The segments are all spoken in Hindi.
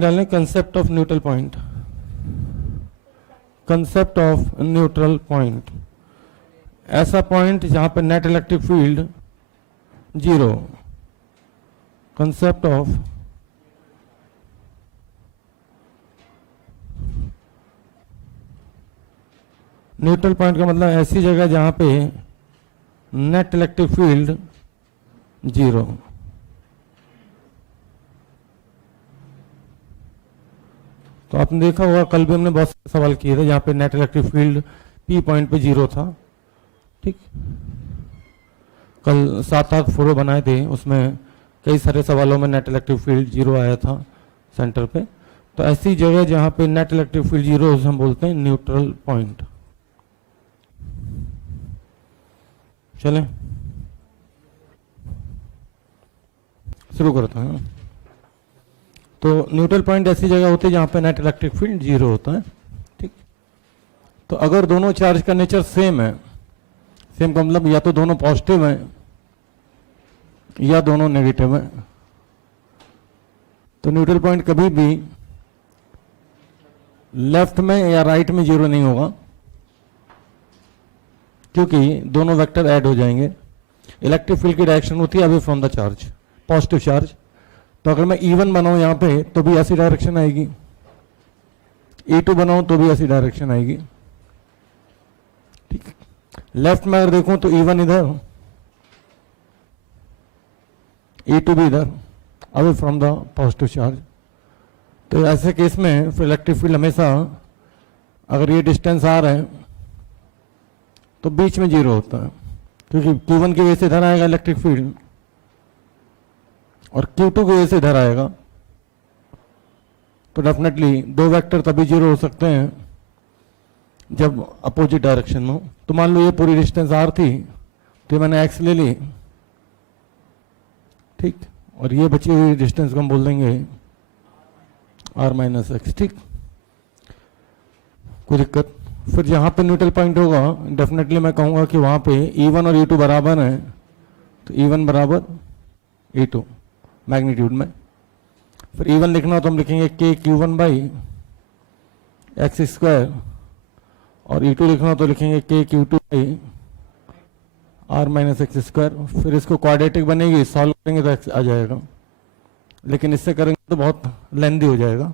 डालें concept of neutral point. Concept of neutral point, ऐसा पॉइंट जहां पे net electric field zero. Concept of neutral point का मतलब ऐसी जगह जहां पे नेट इलेक्ट्रिक फील्ड जीरो। तो आपने देखा होगा कल भी हमने बहुत सारे सवाल किए थे जहां पे net electric field P point पे जीरो था। ठीक, कल 7-8 फोटो बनाए थे, उसमें कई सारे सवालों में नेट इलेक्ट्रिक फील्ड जीरो आया था सेंटर पे। तो ऐसी जगह जहां पे नेट इलेक्ट्रिक फील्ड जीरो उसे हम बोलते हैं न्यूट्रल पॉइंट। चलें शुरू करते हैं। तो न्यूट्रल पॉइंट ऐसी जगह होती है जहां पे नेट इलेक्ट्रिक फील्ड जीरो होता है। ठीक, तो अगर दोनों चार्ज का नेचर सेम है, सेम का मतलब या तो दोनों पॉजिटिव हैं या दोनों नेगेटिव हैं, तो न्यूट्रल पॉइंट कभी भी लेफ्ट में या राइट में जीरो नहीं होगा, क्योंकि दोनों वेक्टर ऐड हो जाएंगे। इलेक्ट्रिक फील्ड की डायरेक्शन होती है away from the charge, positive charge. तो अगर मैं E1 बनाऊं यहां पे तो भी ऐसी डायरेक्शन आएगी, E2 बनाऊं तो भी ऐसी डायरेक्शन आएगी। ठीक, लेफ्ट में अगर देखूं तो E1 इधर, E2 भी इधर, away from the positive charge. तो ऐसे केस में फिर इलेक्ट्रिक फील्ड हमेशा, अगर ये डिस्टेंस R है तो बीच में जीरो होता है, क्योंकि Q1 की वजह से इधर आएगा इलेक्ट्रिक फील्ड और Q2 की वजह से इधर आएगा। तो डेफिनेटली दो वेक्टर तभी जीरो हो सकते हैं जब अपोजिट डायरेक्शन में हो। तो मान लो ये पूरी डिस्टेंस R थी, तो मैंने x ले ली, ठीक, और ये बची हुई डिस्टेंस को हम बोल देंगे R माइनस एक्स। ठीक, कोई दिक्कत? फिर जहां पे न्यूट्रल पॉइंट होगा डेफिनेटली मैं कहूंगा कि वहां पे E1 और E2 बराबर हैं, तो E1 बराबर E2 मैग्नीट्यूड में। फिर E1 लिखना हो तो हम लिखेंगे k Q1 by x square, और E2 लिखना हो तो लिखेंगे k Q2 by R minus x square. फिर इसको क्वाड्रेटिक बनेगी, सॉल्व करेंगे तो x आ जाएगा, लेकिन इससे करेंगे तो बहुत लेंदी हो जाएगा।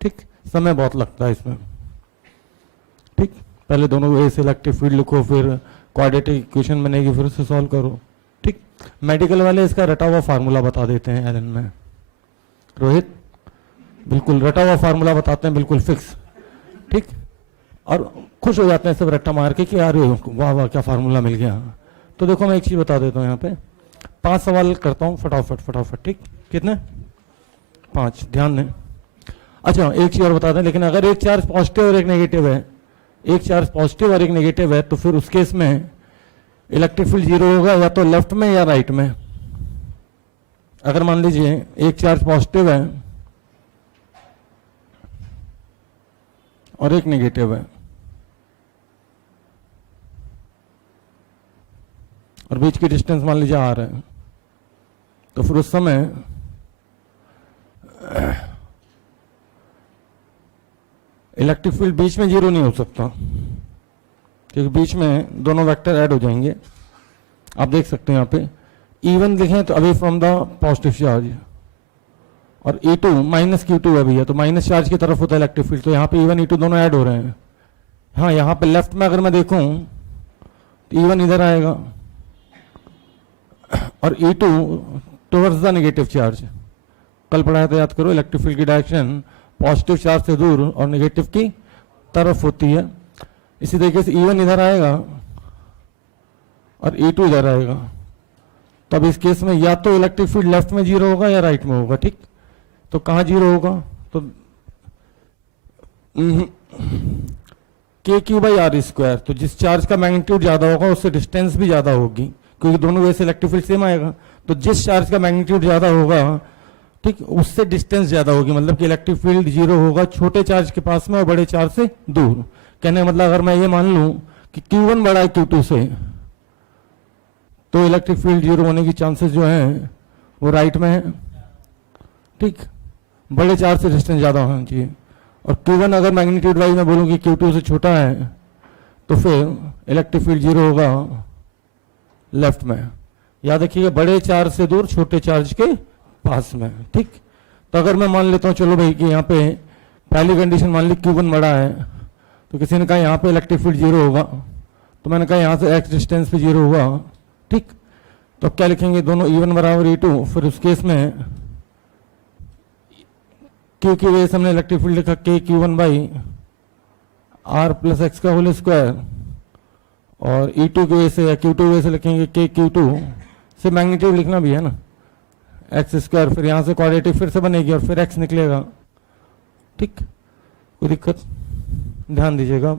ठीक, समय बहुत लगता है इसमें। ठीक, पहले दोनों वे से इलेक्ट्रिक फील्ड लिखो, फिर क्वाड्रेटिक इक्वेशन बनेगी, फिर उसे सॉल्व करो। ठीक, मेडिकल वाले इसका रटा हुआ फार्मूला बता देते हैं एलन में। रोहित बिल्कुल रटा हुआ फार्मूला बताते हैं, बिल्कुल फिक्स। ठीक, और खुश हो जाते हैं सब रट्टा मार के कि यार वाह वाह क्या फार्मूला मिल गया। तो देखो मैं एक चीज बता देता हूँ, यहाँ पे 5 सवाल करता हूँ फटाफट फटाफट। ठीक, कितने? 5, ध्यान दें। अच्छा, एक चीज और बता दें, लेकिन अगर एक चार्ज पॉजिटिव और एक नेगेटिव है, एक चार्ज पॉजिटिव और एक नेगेटिव है, तो फिर उस केस में इलेक्ट्रिक फील्ड जीरो होगा या तो लेफ्ट में या राइट में। अगर मान लीजिए एक चार्ज पॉजिटिव है और एक नेगेटिव है, और बीच की डिस्टेंस मान लीजिए R है, तो फिर उस समय इलेक्ट्रिक फील्ड बीच में जीरो नहीं हो सकता, क्योंकि बीच में दोनों वेक्टर ऐड हो जाएंगे। आप देख सकते हैं यहाँ पे E1 लिखें तो away from the positive charge, और E2 माइनस Q2 है भैया, तो माइनस चार्ज की तरफ होता है इलेक्ट्रिक फील्ड। तो यहाँ पे E1 E2 दोनों ऐड हो रहे हैं। हाँ, यहाँ पे लेफ्ट में अगर मैं देखूं तो E1 इधर आएगा और E2 towards the negative charge. कल पढ़ाया था, याद करो, इलेक्ट्रिक फील्ड की डायरेक्शन पॉजिटिव चार्ज से दूर और नेगेटिव की तरफ होती है। इसी तरीके से E1 इधर आएगा और E2 इधर आएगा। तो अब इस केस में या तो इलेक्ट्रिक फील्ड लेफ्ट में जीरो होगा या राइट में होगा। ठीक, तो कहाँ जीरो होगा? तो KQ बाई R स्क्वायर। तो जिस चार्ज का मैग्नीट्यूड ज्यादा होगा उससे डिस्टेंस भी ज्यादा होगी, क्योंकि दोनों वजह से इलेक्ट्रिक फील्ड सेम आएगा। तो जिस चार्ज का मैग्नीट्यूड ज्यादा होगा, ठीक, उससे डिस्टेंस ज्यादा होगी, मतलब कि इलेक्ट्रिक फील्ड जीरो होगा छोटे चार्ज के पास में और बड़े चार्ज से दूर। कहने का मतलब अगर मैं ये मान लूं कि Q1 बड़ा है Q2 से, तो इलेक्ट्रिक फील्ड जीरो होने की चांसेस जो हैं वो राइट में है। ठीक, बड़े चार्ज से डिस्टेंस ज़्यादा होना चाहिए। और Q1 अगर मैग्नीट्यूड वाइज मैं बोलूँ कि Q2 से छोटा है तो फिर इलेक्ट्रिक फील्ड जीरो होगा लेफ्ट में। याद रखिएगा, बड़े चार्ज से दूर छोटे चार्ज के पास में, ठीक। तो अगर मैं मान लेता हूँ चलो भाई कि यहाँ पे पहली कंडीशन मान ली Q1 बड़ा है, तो किसी ने कहा यहाँ पे इलेक्ट्रिक फील्ड जीरो होगा, तो मैंने कहा यहाँ से x डिस्टेंस पे जीरो होगा, ठीक। तो अब क्या लिखेंगे, दोनों E1 बराबर E2। फिर उस केस में Q की वजह से हमने इलेक्ट्रिक फील्ड लिखा k Q1 by R plus x का होल स्क्वायर, और E2 की वजह से या Q2 की वजह से लिखेंगे k Q2 से मैग्नीट्यूड लिखना भी है ना, एक्स स्क्वायर, फिर यहाँ से क्वाड्रेटिक फिर से बनेगी और फिर x निकलेगा, ठीक। कोई दिक्कत, ध्यान दीजिएगा।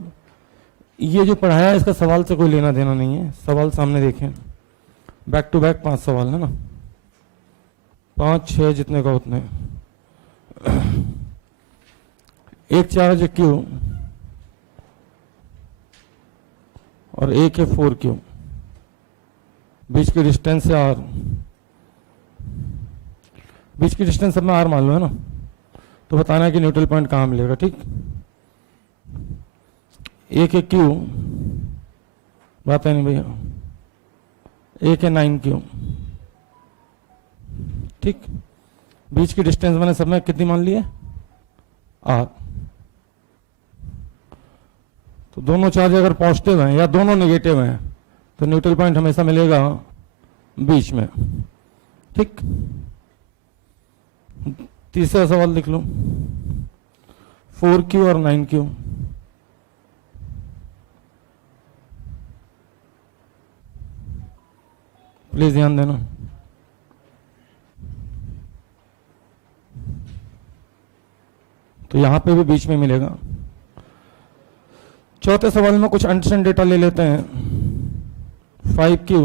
ये जो पढ़ाया है इसका सवाल से कोई लेना देना नहीं है, सवाल सामने देखें। बैक टू बैक 5 सवाल है ना, 5-6 जितने का उतने। एक चार्ज है Q और एक है 4Q, बीच की डिस्टेंस है R। बीच की डिस्टेंस अब मैं R मान लो है ना, तो बताना है कि न्यूट्रल पॉइंट कहाँ मिलेगा, ठीक। एक है Q, बात है नहीं भैया, एक है 9Q, ठीक। बीच की डिस्टेंस मैंने सब में कितनी मान ली है, R। तो दोनों चार्ज अगर पॉजिटिव हैं या दोनों नेगेटिव हैं तो न्यूट्रल पॉइंट हमेशा मिलेगा बीच में, ठीक। तीसरा सवाल लिख लो, 4Q और 9Q। प्लीज ध्यान देना। तो यहां पे भी बीच में मिलेगा। चौथे सवाल में कुछ अंडरस्टैंड डेटा ले लेते हैं। 5Q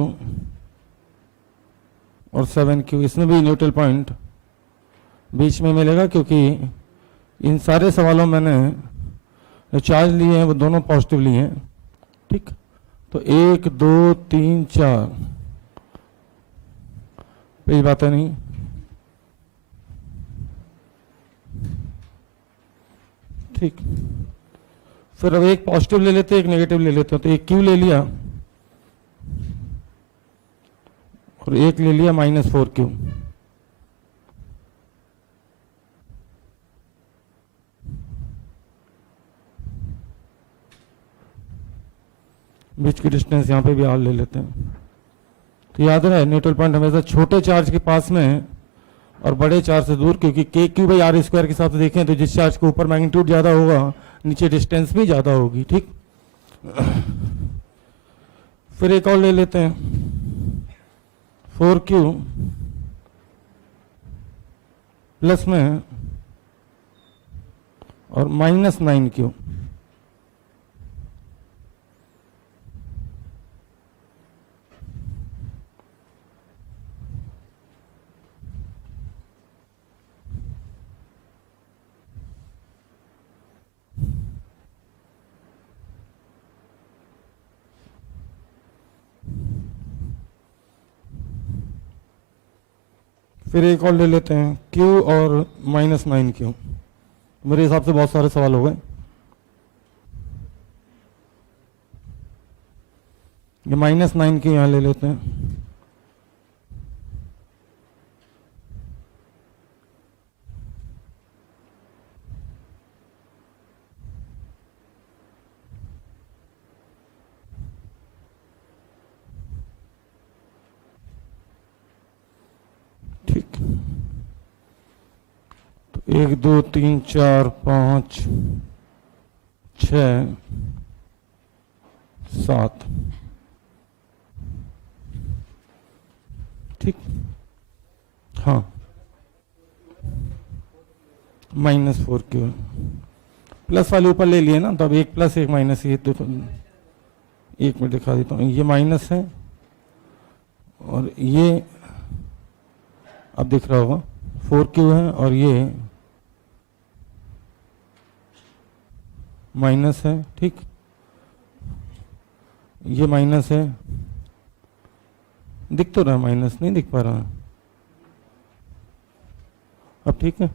और 7Q, इसमें भी न्यूट्रल पॉइंट बीच में मिलेगा, क्योंकि इन सारे सवालों में मैंने जो चार्ज लिए हैं वो दोनों पॉजिटिव लिए हैं, ठीक। तो 1 2 3 4 कोई बात है नहीं, ठीक। फिर अब एक पॉजिटिव ले लेते हैं, एक नेगेटिव ले लेते हैं। तो एक Q ले लिया और एक ले लिया -4Q। बीच की डिस्टेंस यहाँ पे भी R ले लेते हैं। तो याद रहे, न्यूट्रल पॉइंट हमेशा छोटे चार्ज के पास में है और बड़े चार्ज से दूर, क्योंकि k Q by R square के हिसाब से देखें तो जिस चार्ज के ऊपर मैग्नीट्यूड ज्यादा होगा नीचे डिस्टेंस भी ज्यादा होगी, ठीक। फिर एक और ले लेते हैं, 4Q प्लस में और -9Q। फिर एक और ले लेते हैं, Q और -9Q। मेरे हिसाब से बहुत सारे सवाल हो गए। ये -9Q यहाँ ले लेते हैं। ठीक, तो 1 2 3 4 5 6 7, ठीक। हाँ, -4Q प्लस वाले ऊपर ले लिए ना, तो अब एक प्लस एक माइनस, ये देखो एक मिनट दिखा देता हूँ। ये माइनस है और ये अब दिख रहा होगा 4Q है और ये माइनस है, ठीक। ये माइनस है, दिख तो रहा, माइनस नहीं दिख पा रहा। अब ठीक है,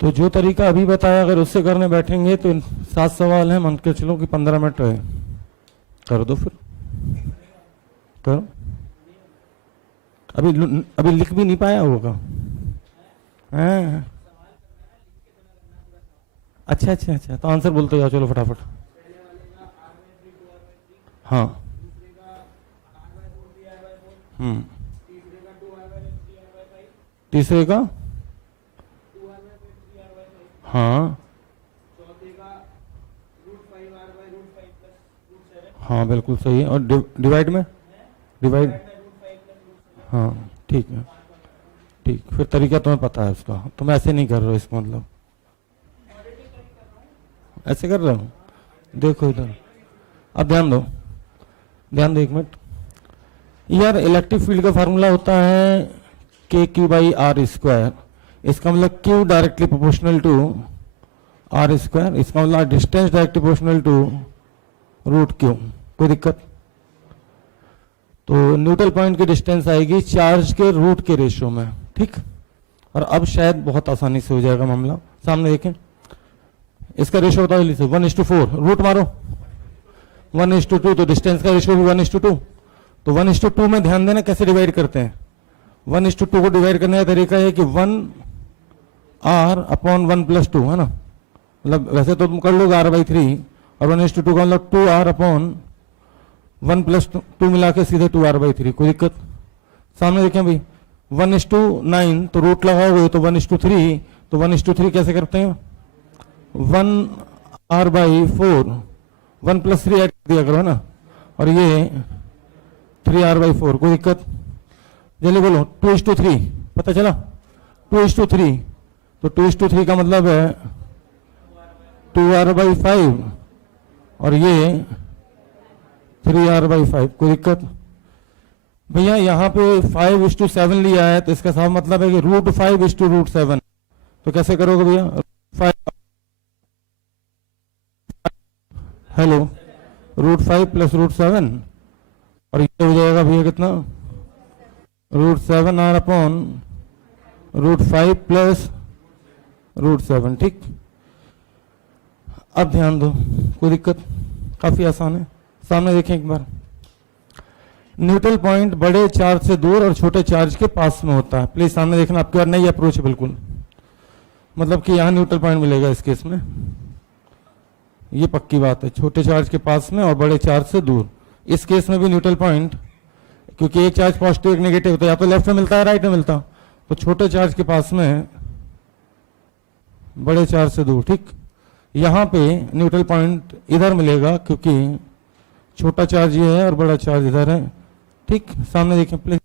तो जो तरीका अभी बताया अगर उससे करने बैठेंगे तो 7 सवाल हैं, मान के चलो कि 15 मिनट है, कर दो फिर, करो। अभी लिख भी नहीं पाया होगा। हाँ अच्छा अच्छा अच्छा, तो आंसर बोलते जाओ, चलो फटाफट। हाँ तीसरे का हाँ हाँ बिल्कुल सही है। और डिवाइड में डिवाइड हाँ ठीक है, ठीक। फिर तरीका तुम्हें पता है उसका, तुम ऐसे नहीं कर रहे हो, इसका मतलब ऐसे कर रहे हो। देखो इधर, अब ध्यान दो एक मिनट। यार इलेक्ट्रिक फील्ड का फार्मूला होता है के क्यू बाई आर स्क्वायर। इसका मतलब q directly proportional to r square, इसका मतलब distance directly proportional to root q. कोई दिक्कत? तो न्यूट्रल पॉइंट की डिस्टेंस आएगी चार्ज के रूट के रेशियो में, ठीक। और अब शायद बहुत आसानी से हो जाएगा मामला। सामने देखें, इसका रेशियो बताओ जल्दी से। 1:4, रूट मारो 1:2, तो डिस्टेंस का रेशियो भी 1:2। तो 1:2 में ध्यान देना कैसे डिवाइड करते हैं। 1:2 को डिवाइड करने का तरीका है कि 1r/1+2 है ना, मतलब वैसे तो तुम कर लोगे r/3, और 1:2 का मतलब 2r/1+2 मिला के सीधे 2r/3। कोई दिक्कत? सामने देखें भाई, 1:9 तो रूट लगाओगे तो 1:3, तो 1:3 कैसे करते हैं, 1r/4, 1+3 ऐड कर दिया करो है ना, और ये 3r/4। कोई दिक्कत? जल्दी बोलो। 2:3 पता चला, 2:3, तो 2:3 का मतलब है 2r/5, और ये 3r/5। कोई दिक्कत? भैया यहाँ पे 5:7 लिया है, तो इसका साफ मतलब है कि √5:√7। तो कैसे करोगे भैया, 5 हेलो √5 + √7, और ये हो जाएगा भैया कितना, √7r/√5 + √7, ठीक। अब ध्यान दो, कोई दिक्कत? काफी आसान है। सामने देखें एक बार, न्यूट्रल पॉइंट बड़े चार्ज से दूर और छोटे चार्ज के पास में होता है। प्लीज सामने देखना, आपके बार नई अप्रोच है बिल्कुल, मतलब कि यहाँ न्यूट्रल पॉइंट मिलेगा इस केस में, ये पक्की बात है, छोटे चार्ज के पास में और बड़े चार्ज से दूर। इस केस में भी न्यूट्रल पॉइंट, क्योंकि एक चार्ज पॉजिटिव एक नेगेटिव होता है, या तो लेफ्ट में मिलता है राइट में मिलता, तो छोटे चार्ज के पास में बड़े चार्ज से दूर, ठीक। यहाँ पे न्यूट्रल पॉइंट इधर मिलेगा, क्योंकि छोटा चार्ज ये है और बड़ा चार्ज इधर है, ठीक। सामने देखें प्लीज,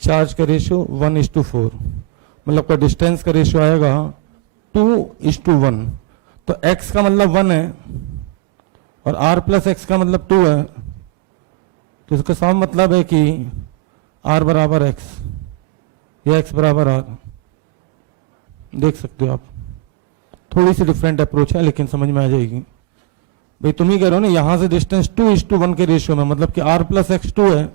चार्ज का रेशियो 1:4, मतलब का डिस्टेंस का रेशियो आएगा 2:1। तो x का मतलब 1 है और r + x का मतलब 2 है, तो इसका साफ मतलब है कि r = x या x = r। देख सकते हो आप, थोड़ी सी डिफरेंट अप्रोच है लेकिन समझ में आ जाएगी। भाई तुम ही कह रहे हो ना, यहां से डिस्टेंस 2:1 के रेशियो में, मतलब कि r + x 2 है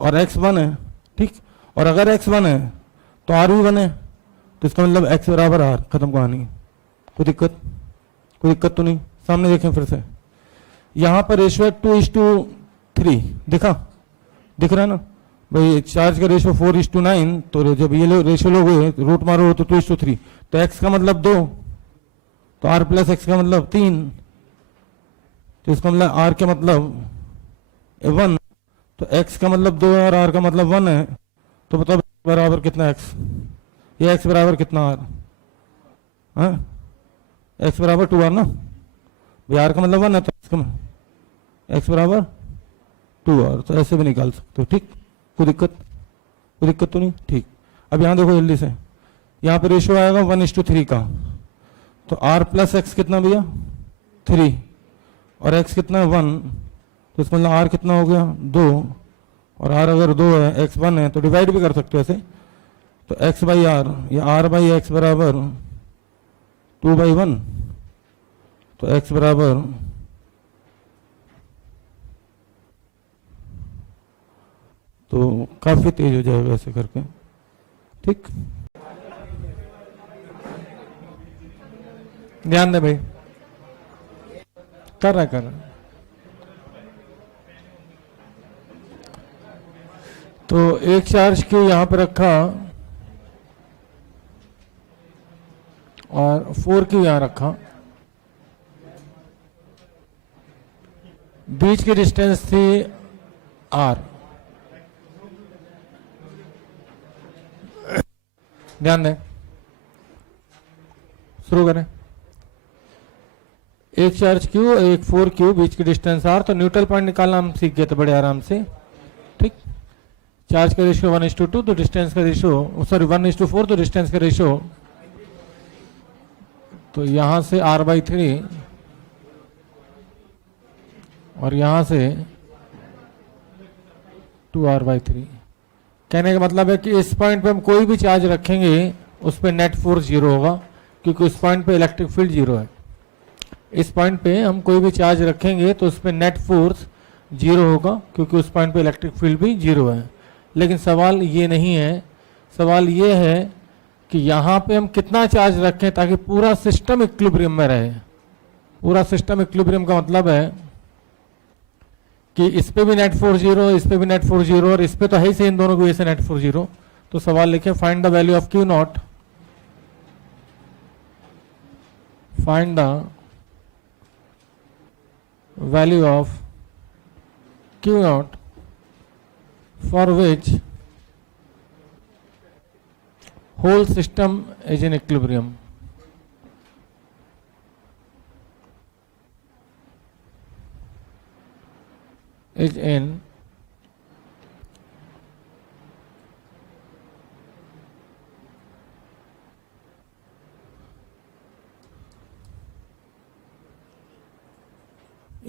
और x 1 है, ठीक। और अगर x 1 है तो r भी 1 है, तो इसका मतलब x = r। खत्म कहानी। कोई दिक्कत? कोई दिक्कत तो नहीं। सामने देखें फिर से, यहां पर रेशियो है 2:3, दिख रहा है ना भाई। चार्ज का रेशियो 4:9, तो जब ये रेशियो लोगे रूट मारो तो 2:3, तो x का मतलब 2, तो r + x का मतलब 3, तो इसका मतलब r का मतलब 1, तो x का मतलब 2 है और r का मतलब 1 है, तो बताओ बराबर कितना x, ये x बराबर कितना r, हाँ x = 2r ना, r का मतलब 1 है, तो x = 2r, तो ऐसे भी निकाल सकते हो, ठीक। कोई दिक्कत? कोई दिक्कत तो नहीं, ठीक। अब यहाँ देखो जल्दी से, यहाँ पे रेशियो आएगा 1:3 का, तो r + x कितना भैया 3, और x कितना है 1, तो इसका मतलब r कितना हो गया 2, और r अगर 2 है x 1 है, तो डिवाइड भी कर सकते हो ऐसे, तो x/r या r/x = 2/1, तो x बराबर तो काफी तेज हो जाएगा ऐसे करके, ठीक। ध्यान दे भाई, कर रहा है। तो एक चार्ज क्यू यहां पे रखा और 4 क्यू यहां रखा, बीच की डिस्टेंस थी r। ध्यान दें, शुरू करें। एक चार्ज क्यू, एक 4 क्यू, बीच की डिस्टेंस r। तो न्यूट्रल पॉइंट निकालना हम सीख गए थे बड़े आराम से, ठीक। चार्ज का रेशियो 1:2, तो डिस्टेंस का रेशियो, सॉरी 1:4, तो डिस्टेंस का रेशियो, तो यहां से r/3 और यहां से 2r/3। कहने का मतलब है कि इस पॉइंट पे हम कोई भी चार्ज रखेंगे उस पे नेट फोर्स 0 होगा, क्योंकि उस पॉइंट पे इलेक्ट्रिक फील्ड 0 है। इस पॉइंट पे हम कोई भी चार्ज रखेंगे तो उस पे नेट फोर्स 0 होगा, क्योंकि उस पॉइंट पे इलेक्ट्रिक फील्ड भी 0 है। लेकिन सवाल ये नहीं है, सवाल ये है कि यहाँ पे हम कितना चार्ज रखें ताकि पूरा सिस्टम इक्विलिब्रियम में रहे। पूरा सिस्टम इक्विलिब्रियम का मतलब है कि इस पे भी नेट फोर्स 0, इस पे भी नेट फोर्स 0, और इस पे तो है ही से इन दोनों की वजह से नेट फोर्स 0। तो सवाल लिखे find the value of Q0, find the value of Q0 for which whole system is in equilibrium। is in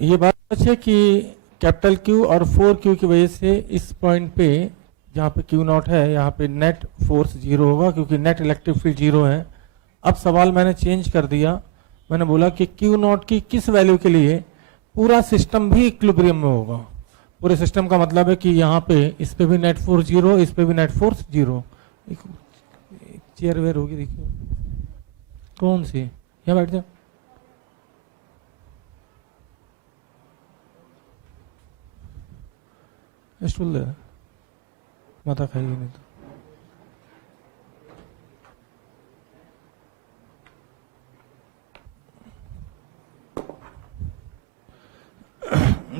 ये बात सच है कि कैपिटल Q और 4Q की वजह से इस पॉइंट पे जहाँ पे Q0 है यहाँ पे नेट फोर्स 0 होगा, क्योंकि नेट इलेक्ट्रिक फील्ड 0 है। अब सवाल मैंने चेंज कर दिया, मैंने बोला कि Q0 की किस वैल्यू के लिए पूरा सिस्टम भी इक्विलिब्रियम में होगा। पूरे सिस्टम का मतलब है कि यहाँ पे इस पे भी नेट फोर्स 0, इस पे भी नेट फोर्स 0। चेयर वेयर होगी, देखिए कौन सी, यहाँ बैठ जाओ। स्टूल दे, माथा खाएगी नहीं तो।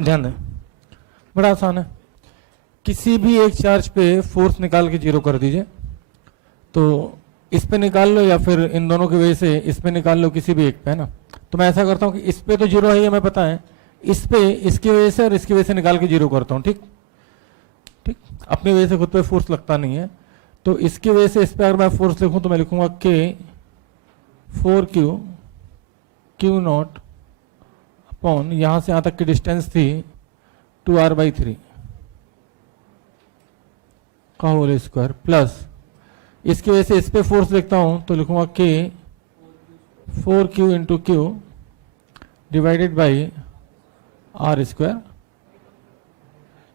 ध्यान दें, बड़ा आसान है। किसी भी एक चार्ज पे फोर्स निकाल के 0 कर दीजिए। तो इस पे निकाल लो या फिर इन दोनों की वजह से इस पे निकाल लो, किसी भी एक पे, है ना। तो मैं ऐसा करता हूँ कि इस पे तो 0 है, ये हमें पता है। इस पे इसकी वजह से और इसकी वजह से निकाल के 0 करता हूँ, ठीक ठीक। अपनी वजह से खुद पे फोर्स लगता नहीं है। तो इसकी वजह से इस पे अगर मैं फोर्स लिखूं तो मैं लिखूंगा K 4Q Q0 अपॉन यहां से यहां तक की डिस्टेंस थी 2r/3 का होल स्क्वायर, प्लस इसकी वजह से इस पे फोर्स लिखता हूं तो लिखूंगा K 4Q into Q divided by r²।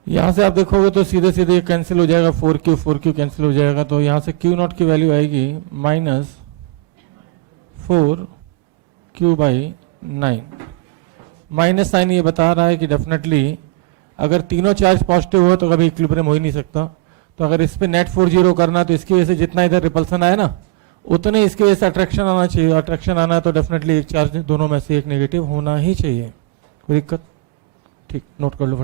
यहां से आप देखोगे तो सीधे सीधे कैंसिल हो जाएगा, 4Q कैंसिल हो जाएगा। तो यहां से Q0 की वैल्यू आएगी -4Q/9। माइनस साइन ये बता रहा है कि डेफिनेटली अगर तीनों चार्ज पॉजिटिव हो तो कभी इक्विलिब्रियम हो ही नहीं सकता। तो अगर इस पे नेट फोर्स 0 करना तो इसकी वजह से जितना इधर रिपल्सन आया ना, उतने इसकी वजह से अट्रैक्शन आना चाहिए। अट्रैक्शन आना है तो डेफिनेटली एक चार्ज दोनों में से एक नेगेटिव होना ही चाहिए। कोई दिक्कत? ठीक, नोट कर लो।